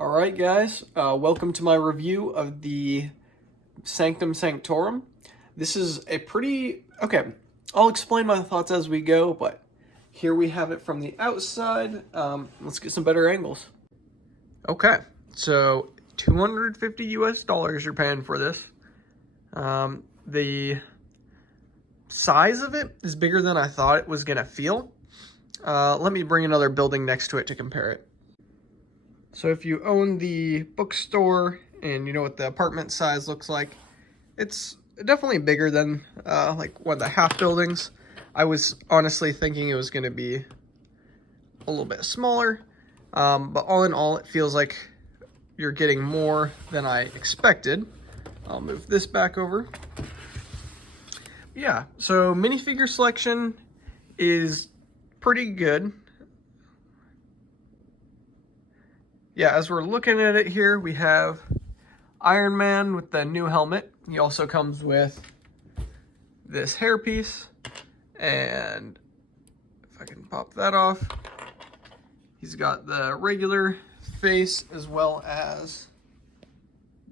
Alright guys, welcome to my review of the Sanctum Sanctorum. This is a okay, I'll explain my thoughts as we go, but here we have it from the outside. Let's get some better angles. Okay, so $250 US you're paying for this. The size of it is bigger than I thought it was gonna feel. Let me bring another building next to it to compare it. So if you own the bookstore and you know what the apartment size looks like, it's definitely bigger than like one of the half buildings. I was honestly thinking it was going to be a little bit smaller, but all in all, it feels like you're getting more than I expected. I'll move this back over. Yeah, so minifigure selection is pretty good. Yeah, as we're looking at it here, we have Iron Man with the new helmet. He also comes with this hairpiece, and if I can pop that off, he's got the regular face as well as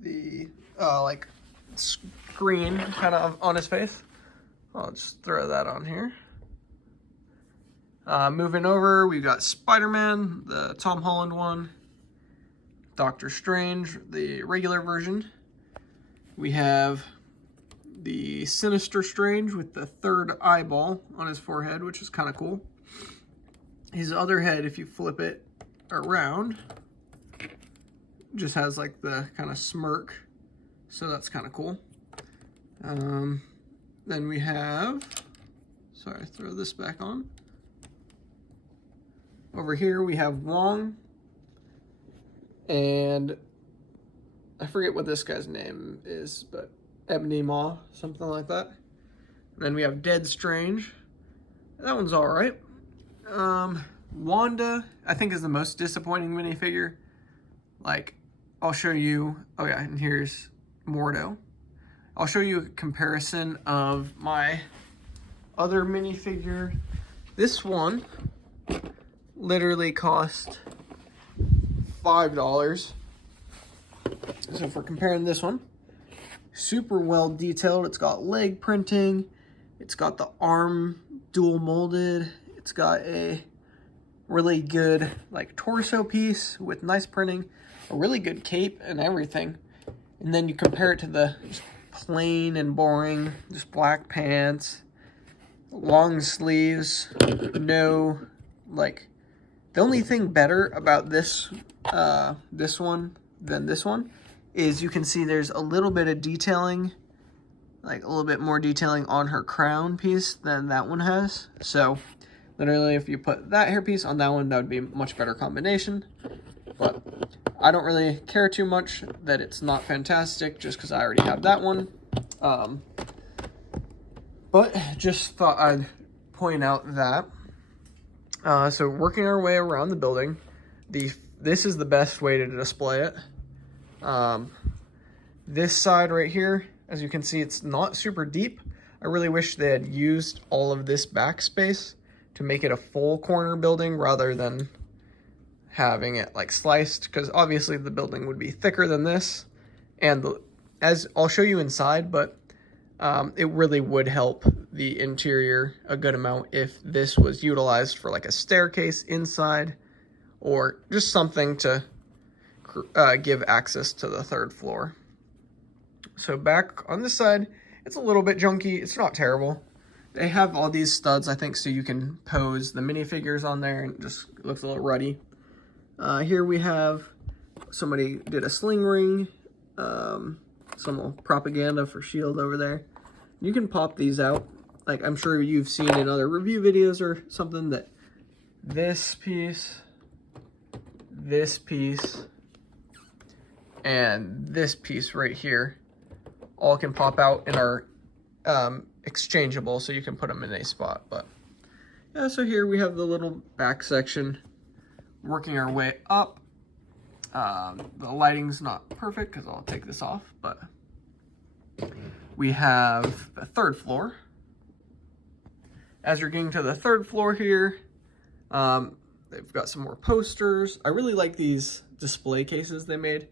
the like screen kind of on his face. I'll just throw that on here. Moving over, we've got Spider-Man, the Tom Holland one. Doctor Strange, the regular version. We have the Sinister Strange with the third eyeball on his forehead, which is kind of cool. His other head, if you flip it around, just has like the kind of smirk, so that's kind of cool. Then we have, sorry, throw this back on. Over here we have Wong. And I forget what this guy's name is, but Ebony Maw, something like that. And then we have Dead Strange. That one's all right. Wanda, I think, is the most disappointing minifigure. Like, I'll show you. Oh yeah, and here's Mordo. I'll show you a comparison of my other minifigure. This one literally cost $5. So if we're comparing this one, super well detailed. It's got leg printing, it's got the arm dual molded, it's got a really good like torso piece with nice printing, a really good cape and everything. And then you compare it to the just plain and boring, just black pants, long sleeves, no like. The only thing better about this one than this one is you can see there's a little bit of detailing, like a little bit more detailing on her crown piece than that one has. So literally if you put that hairpiece on that one, that would be a much better combination. But I don't really care too much that it's not fantastic just because I already have that one. But just thought I'd point out that. So working our way around the building, this is the best way to display it. This side right here, as you can see, it's not super deep. I really wish they had used all of this backspace to make it a full corner building rather than having it like sliced, because obviously the building would be thicker than this. And as I'll show you inside, but it really would help the interior a good amount if this was utilized for like a staircase inside or just something to give access to the third floor. So back on this side, it's a little bit junky. It's not terrible. They have all these studs, I think, so you can pose the minifigures on there and it just looks a little ruddy. Here we have somebody did a sling ring, some propaganda for S.H.I.E.L.D. over there. You can pop these out. Like I'm sure you've seen in other review videos or something that this piece, and this piece right here all can pop out and are exchangeable, so you can put them in a spot. But yeah, so here we have the little back section. Working our way up. The lighting's not perfect because I'll take this off, but we have the third floor. As you're getting to the third floor here, they've got some more posters. I really like these display cases they made.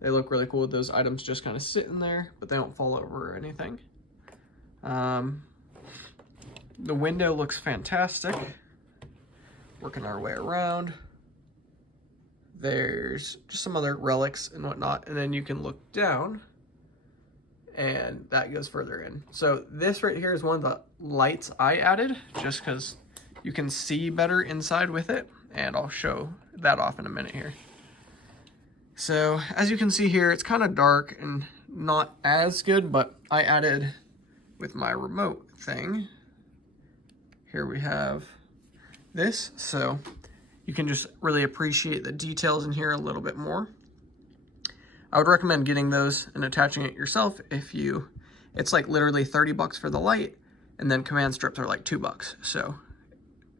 They look really cool. Those items just kind of sit in there, but they don't fall over or anything. The window looks fantastic. Working our way around. There's just some other relics and whatnot, and then you can look down, and that goes further in. So this right here is one of the lights I added, just because you can see better inside with it, and I'll show that off in a minute here. So as you can see here, it's kind of dark and not as good, but I added with my remote thing. Here we have this, so you can just really appreciate the details in here a little bit more. I would recommend getting those and attaching it yourself if you, it's like literally 30 bucks for the light, and then command strips are like $2. So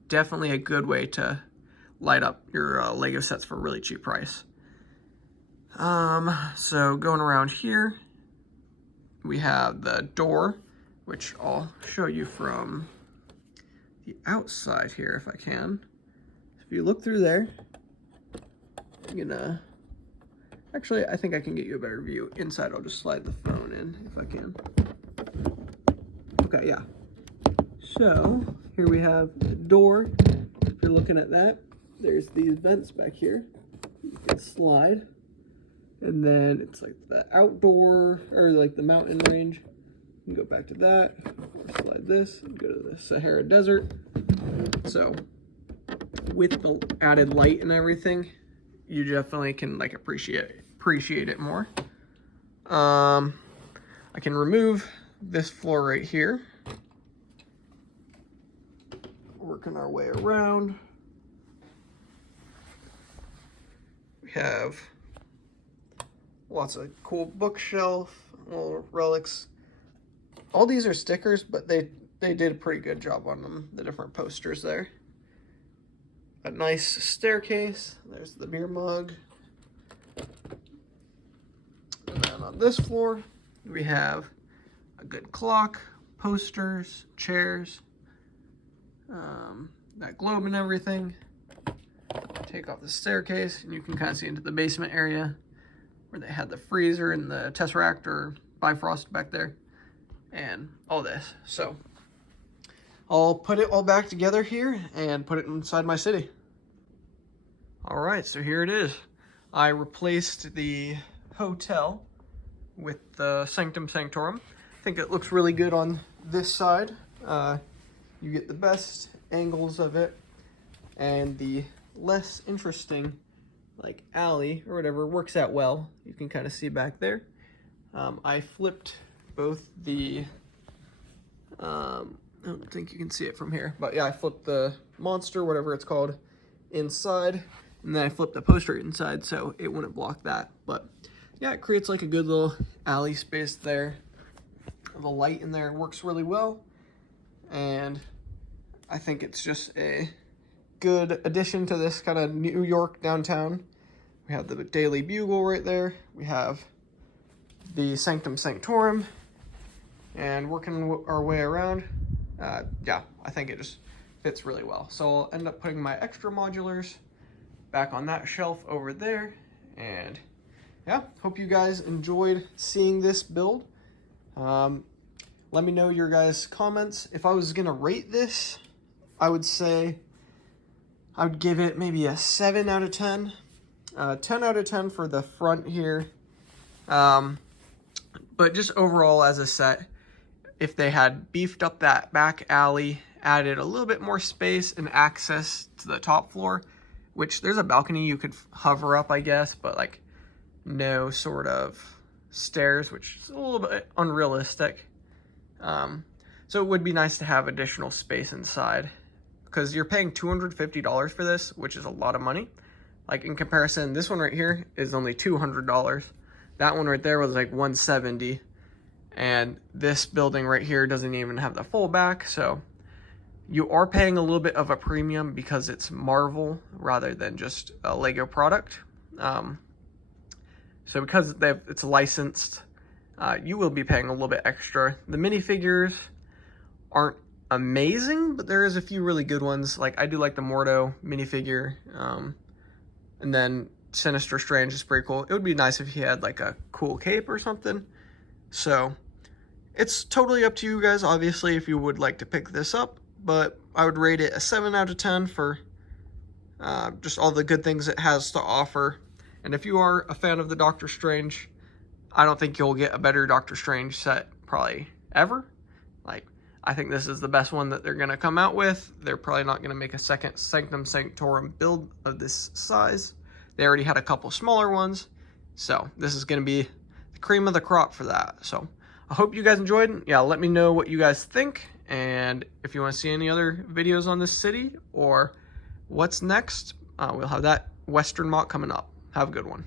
definitely a good way to light up your Lego sets for a really cheap price. So going around here, we have the door, which I'll show you from the outside here if I can. If you look through there, I'm gonna, actually I think I can get you a better view. Inside I'll just slide the phone in if I can. Okay, yeah. So here we have the door. If you're looking at that, there's these vents back here. You can slide. And then it's like the outdoor, or like the mountain range. You can go back to that, or slide this, and go to the Sahara Desert. So with the added light and everything, you definitely can like appreciate it more. I can remove this floor right here. Working our way around. We have lots of cool bookshelf, little relics. All these are stickers, but they did a pretty good job on them, the different posters there. A nice staircase. There's the beer mug. And then on this floor, we have a good clock, posters, chairs, that globe and everything. Take off the staircase, and you can kind of see into the basement area where they had the freezer and the Tesseract or Bifrost back there, and all this. So I'll put it all back together here and put it inside my city. All right, so here it is. I replaced the hotel with the Sanctum Sanctorum. I think it looks really good on this side. You get the best angles of it, and the less interesting like alley or whatever works out well. You can kind of see back there. I flipped both the, I don't think you can see it from here, but yeah, I flipped the monster, whatever it's called, inside, and then I flipped the poster inside so it wouldn't block that. But yeah, it creates like a good little alley space there. The light in there works really well, and I think it's just a good addition to this kind of New York downtown. We have the Daily Bugle right there. We have the Sanctum Sanctorum, and working our way around. Yeah, I think it just fits really well. So I'll end up putting my extra modulars back on that shelf over there. And yeah, hope you guys enjoyed seeing this build. Let me know your guys' comments. If I was gonna rate this, I would say I would give it maybe a 7 out of 10. 10 out of 10 for the front here. But just overall as a set, if they had beefed up that back alley, added a little bit more space and access to the top floor, which there's a balcony you could hover up, I guess, but like no sort of stairs, which is a little bit unrealistic. So it would be nice to have additional space inside, because you're paying $250 for this, which is a lot of money. Like in comparison, this one right here is only $200. That one right there was like $170. And this building right here doesn't even have the full back. So you are paying a little bit of a premium because it's Marvel rather than just a Lego product. So because it's licensed, you will be paying a little bit extra. The minifigures aren't amazing, but there is a few really good ones. Like I do like the Mordo minifigure. And then Sinister Strange is pretty cool. It would be nice if he had like a cool cape or something. So it's totally up to you guys, obviously, if you would like to pick this up, but I would rate it a 7 out of 10 for just all the good things it has to offer. And if you are a fan of the Doctor Strange, I don't think you'll get a better Doctor Strange set probably ever. Like, I think this is the best one that they're going to come out with. They're probably not going to make a second Sanctum Sanctorum build of this size. They already had a couple smaller ones, so this is going to be the cream of the crop for that. So I hope you guys enjoyed. Yeah, let me know what you guys think, and if you want to see any other videos on this city or what's next, we'll have that Western mock coming up. Have a good one.